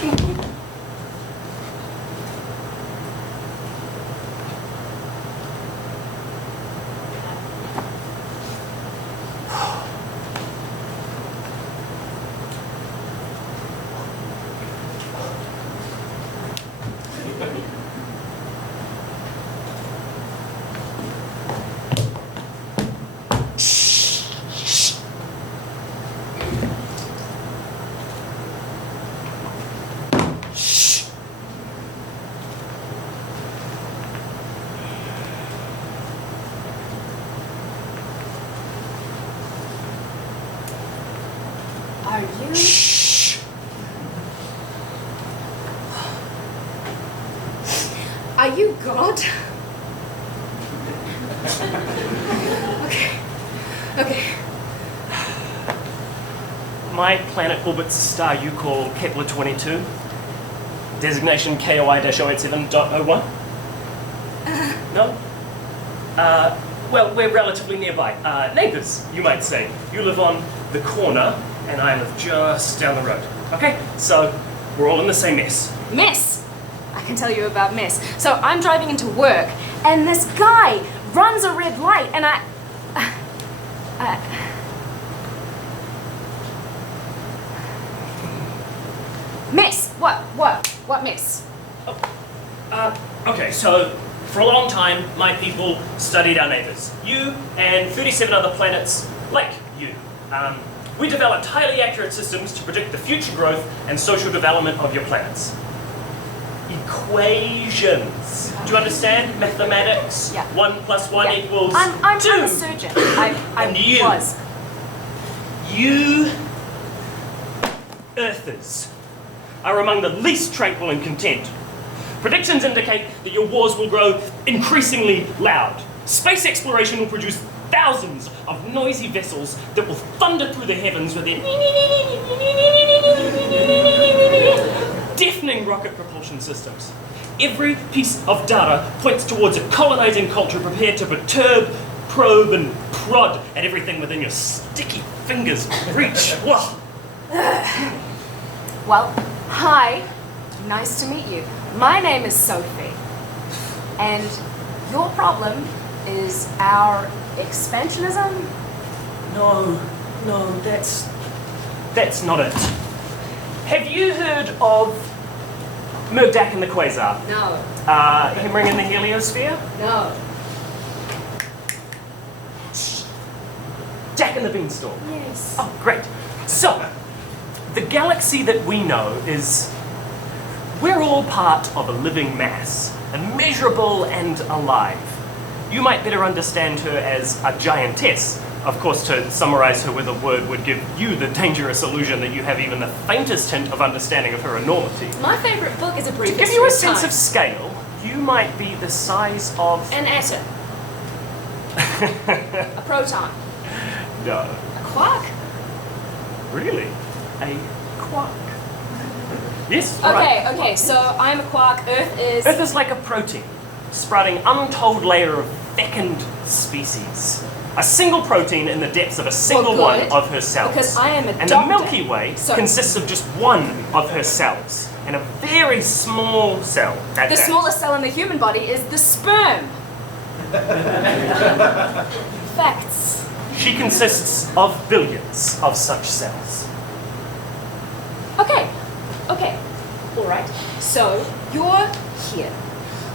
Are you? Shh. Are you God? Okay. Okay. My planet orbits a star you call Kepler 22. Designation KOI-087.01. No? Well, we're relatively nearby. Neighbours, you might say. You live on the corner, and I live just down the road. Okay? So, we're all in the same mess. Mess! I can tell you about mess. So I'm driving into work, and this guy runs a red light, and Mess! What mess? Okay, so for a long time, my people studied our neighbours. You and 37 other planets like you. We developed highly accurate systems to predict the future growth and social development of your planets. Equations. Do you understand? Mathematics. Yeah. 1 + 1 equals I'm 2. a surgeon. And you. Was. You Earthers are among the least tranquil and content. Predictions indicate that your wars will grow increasingly loud. Space exploration will produce thousands of noisy vessels that will thunder through the heavens with their deafening rocket propulsion systems. Every piece of data points towards a colonizing culture prepared to perturb, probe, and prod at everything within your sticky fingers' reach. Well, hi. Nice to meet you. My name is Sophie. And your problem is our expansionism? No, that's not it. Have you heard of Murdoch and the Quasar? No. Hemmering in the heliosphere? No. Jack and the Beanstalk? Yes. Oh, great. So, the galaxy that we know is... We're all part of a living mass, immeasurable and alive. You might better understand her as a giantess. Of course, to summarize her with a word would give you the dangerous illusion that you have even the faintest hint of understanding of her enormity. My favorite book is A Brief To give History you a of sense Time. of scale, you might be the size of... An atom. A proton. No. A quark. Really? A quark? Yes, all right. Okay, so I'm a quark, Earth is... Earth is like a protein, sprouting untold layer of fecund species. A single protein in the depths of a single one of her cells. Because I am a And doctor. the Milky Way consists of just one of her cells, and a very small cell at The that. smallest cell in the human body is the sperm. Facts. She consists of billions of such cells. Okay, all right. So you're here,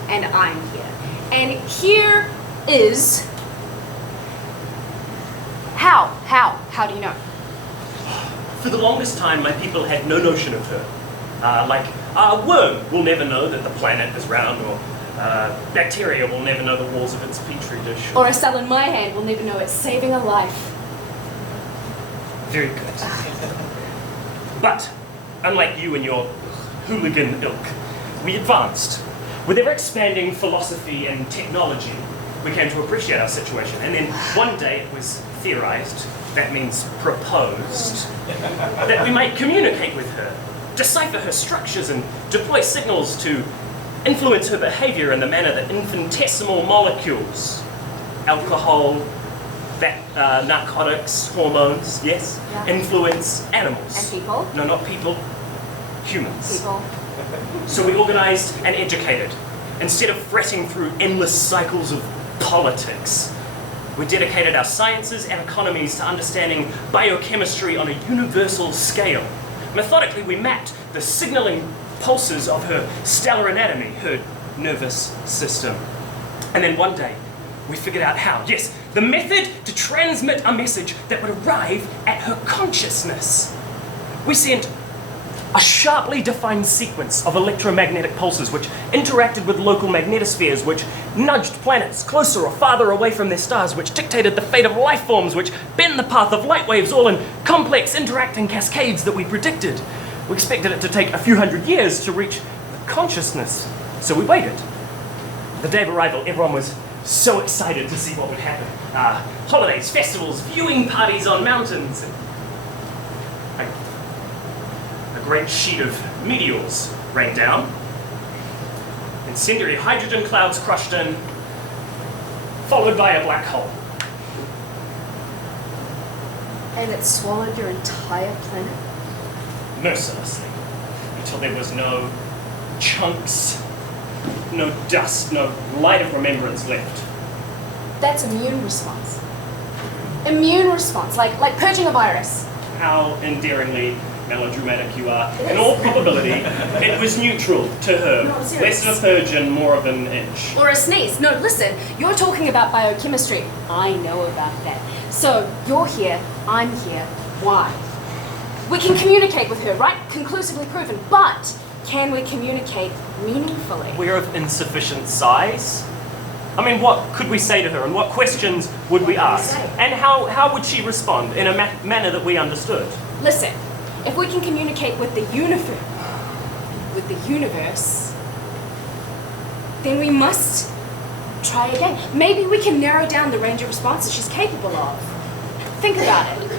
and I'm here, and here is how do you know? For the longest time, my people had no notion of her. Like a worm will never know that the planet is round, or bacteria will never know the walls of its petri dish. Or a cell in my hand will never know it's saving a life. Very good. But, unlike you and your hooligan ilk, we advanced. With ever-expanding philosophy and technology, we came to appreciate our situation. And then one day it was theorized, that means proposed, that we might communicate with her, decipher her structures, and deploy signals to influence her behavior in the manner that infinitesimal molecules, alcohol, narcotics, hormones, yes, Yeah. influence animals. And people? No, not people. humans. People. So we organized and educated. Instead of fretting through endless cycles of politics, we dedicated our sciences and economies to understanding biochemistry on a universal scale. Methodically, we mapped the signaling pulses of her stellar anatomy, her nervous system. And then one day, we figured out how. Yes, the method to transmit a message that would arrive at her consciousness. We sent a sharply defined sequence of electromagnetic pulses which interacted with local magnetospheres, which nudged planets closer or farther away from their stars, which dictated the fate of life forms, which bend the path of light waves, all in complex interacting cascades that we predicted. We expected it to take a few hundred years to reach consciousness, so we waited. The day of arrival, everyone was so excited to see what would happen. Holidays, festivals, viewing parties on mountains. A great sheet of meteors rained down. Incendiary hydrogen clouds crushed in, followed by a black hole. And it swallowed your entire planet? Mercilessly, until there was no chunks, no dust, no light of remembrance left. That's immune response. Immune response, like purging a virus. How endearingly melodramatic you are. In all probability, it was neutral to her. No, I'm serious. Less of a purge and more of an inch. Or a sneeze. No, listen, you're talking about biochemistry. I know about that. So, you're here, I'm here. Why? We can communicate with her, right? Conclusively proven. But can we communicate meaningfully? We're of insufficient size. I mean, what could we say to her, and what questions would we ask? say? And how would she respond in a manner that we understood? Listen, if we can communicate with the universe, then we must try again. Maybe we can narrow down the range of responses she's capable of. Think about it.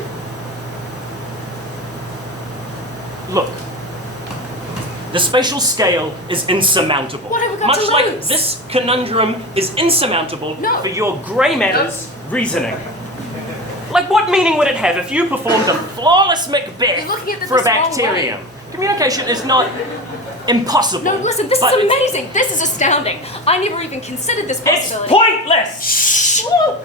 Look, the spatial scale is insurmountable. What have we got Much to like lose? this conundrum is insurmountable No. for your grey matters reasoning. Like, what meaning would it have if you performed a flawless Macbeth You're looking at this for a the wrong bacterium? way. Communication is not impossible. No, listen, this is but it's- amazing. This is astounding. I never even considered this It's possibility. pointless! Shh. Woo.